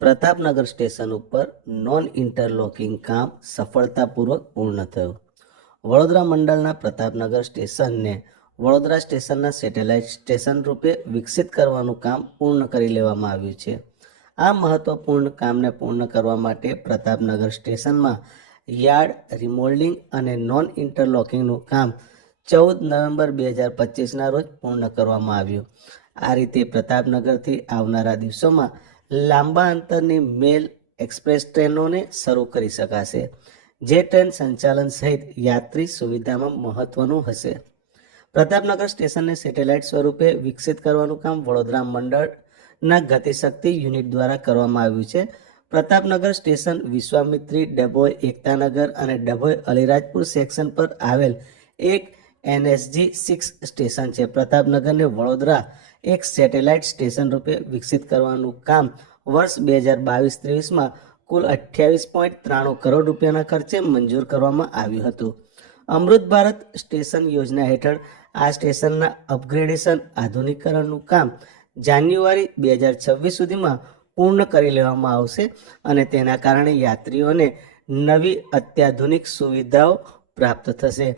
Pratapnagar station ઉપર non interlocking કામ સફળતાપૂર્વક પૂર્ણ થયું. વડોદરા મંડળના પ્રતાપનગર સ્ટેશનને વડોદરા સ્ટેશનના સેટેલાઇટ સ્ટેશન રૂપે વિકસિત કરવાનું કામ પૂર્ણ કરી લેવામાં આવ્યું છે. આ મહત્વપૂર્ણ કામને પૂર્ણ કરવા માટે પ્રતાપનગર સ્ટેશનમાં યાર્ડ રિમોલ્ડિંગ અને નોન ઇન્ટરલોકિંગનું કામ ચૌદ નવેમ્બર બે હજાર પચીસના રોજ પૂર્ણ કરવામાં આવ્યું. આ રીતે પ્રતાપનગરથી આવનારા દિવસોમાં લાંબા અંતરની મેલ એક્સપ્રેસ ટ્રેનોને શરૂ કરી શકાશે, જે ટ્રેન સંચાલન સહિત યાત્રી સુવિધામાં મહત્વનું હશે. પ્રતાપનગર સ્ટેશનને સેટેલાઇટ સ્વરૂપે વિકસિત કરવાનું કામ વડોદરા મંડળના ગતિશક્તિ યુનિટ દ્વારા કરવામાં આવ્યું છે. પ્રતાપનગર સ્ટેશન વિશ્વામિત્રી ડભોઈ એકતાનગર અને ડભોઈ અલીરાજપુર સેક્શન પર આવેલ એક એનએસજી સિક્સ સ્ટેશન છે. પ્રતાપનગરને વડોદરા એક સેટેલાઇટ સ્ટેશન રૂપે વિકસિત કરવાનું કામ વર્ષ બે હજાર બાવીસ ત્રેવીસમાં કુલ અઠ્યાવીસ પોઈન્ટ ત્રાણું કરોડ રૂપિયાના ખર્ચે મંજૂર કરવામાં આવ્યું હતું. અમૃત ભારત સ્ટેશન યોજના હેઠળ આ સ્ટેશનના અપગ્રેડેશન આધુનિકરણનું કામ જાન્યુઆરી બે હજાર છવ્વીસ સુધીમાં પૂર્ણ કરી લેવામાં આવશે અને તેના કારણે યાત્રીઓને નવી અત્યાધુનિક સુવિધાઓ પ્રાપ્ત થશે.